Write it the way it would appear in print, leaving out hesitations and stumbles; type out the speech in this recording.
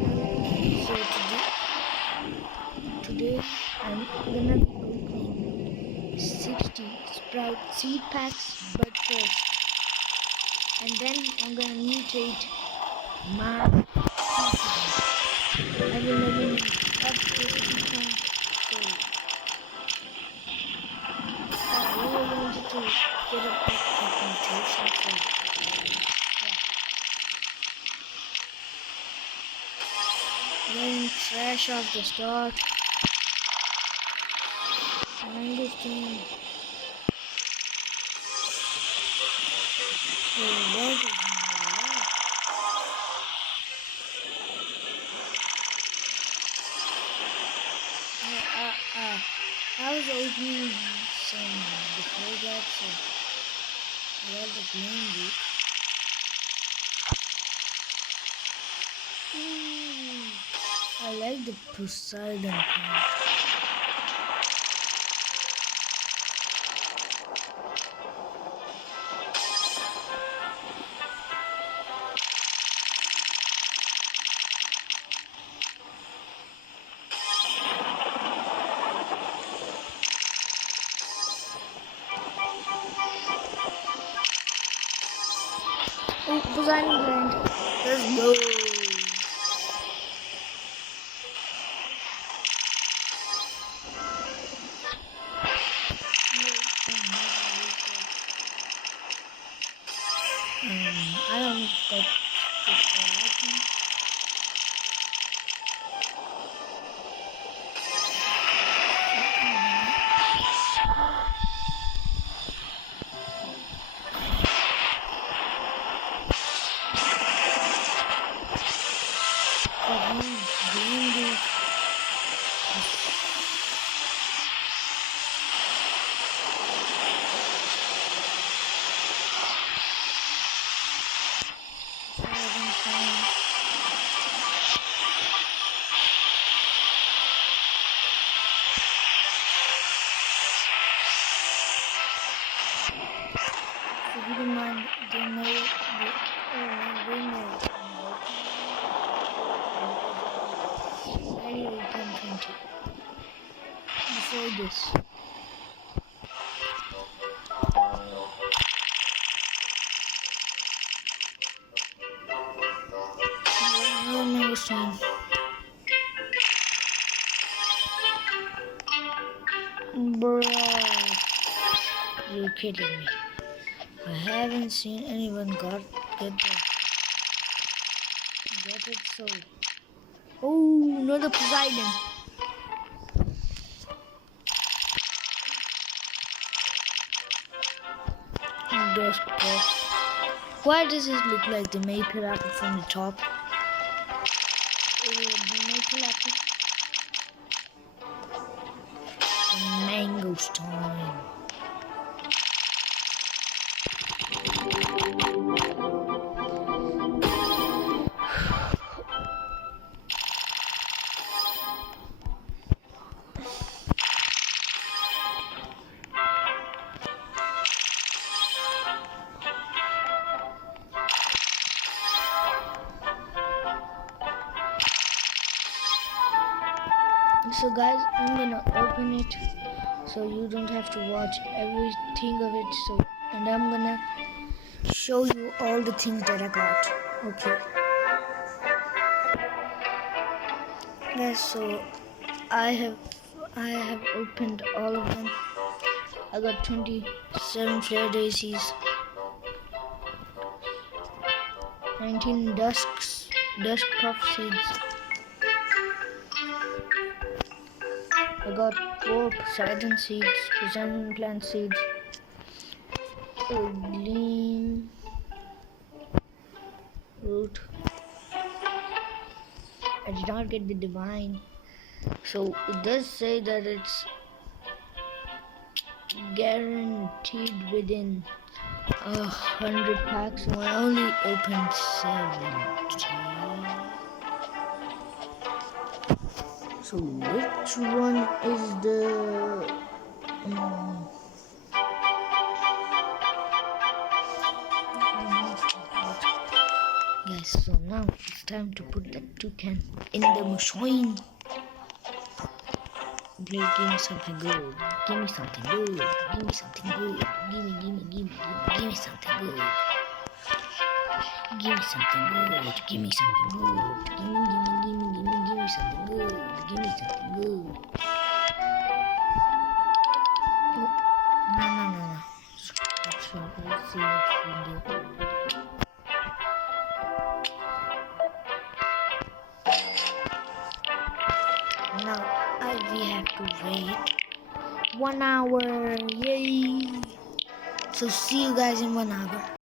channel. So today I'm gonna be opening 60 Sprout seed packs, but first, and then I'm gonna mutate my seed. I will open up this coupon. So I really wanted to get a pack of mutation. So yeah, getting trash off the start. Understand. Hey, what is my life? I was opening some before that, so I got the green book. I like the Poseidon plant. Oh, Poseidon plant. Let's go. I don't expect lightning. So keep in mind, they know they know I already opened 20 before this. I'll never seen. Bro, you're kidding me. I haven't seen anyone get it so. Oh, another Poseidon. Dust box. Why does it look like the maple apple from the top? The maple apple. The mango time. So guys, I'm gonna open it so you don't have to watch everything of it. So, and I'm gonna show you all the things that I got. Okay. Guys, so I have opened all of them. I got 27 flare daisies, 19 dusk puff seeds. I got 4 Poseidon seeds, Poseidon plant seeds, a gleam root. I did not get the divine, so it does say that it's guaranteed within 100 packs. So I only opened 17. So which one is the guys? So now it's time to put that toucan in the machine. Please give me something good. Give me something good. Give me something good. Give me something good. Give me something good. Give me something good. Give me something good. Give me something good. Oh, no. Let's see what we can do. Now we have to wait 1 hour. Yay! So see you guys in 1 hour.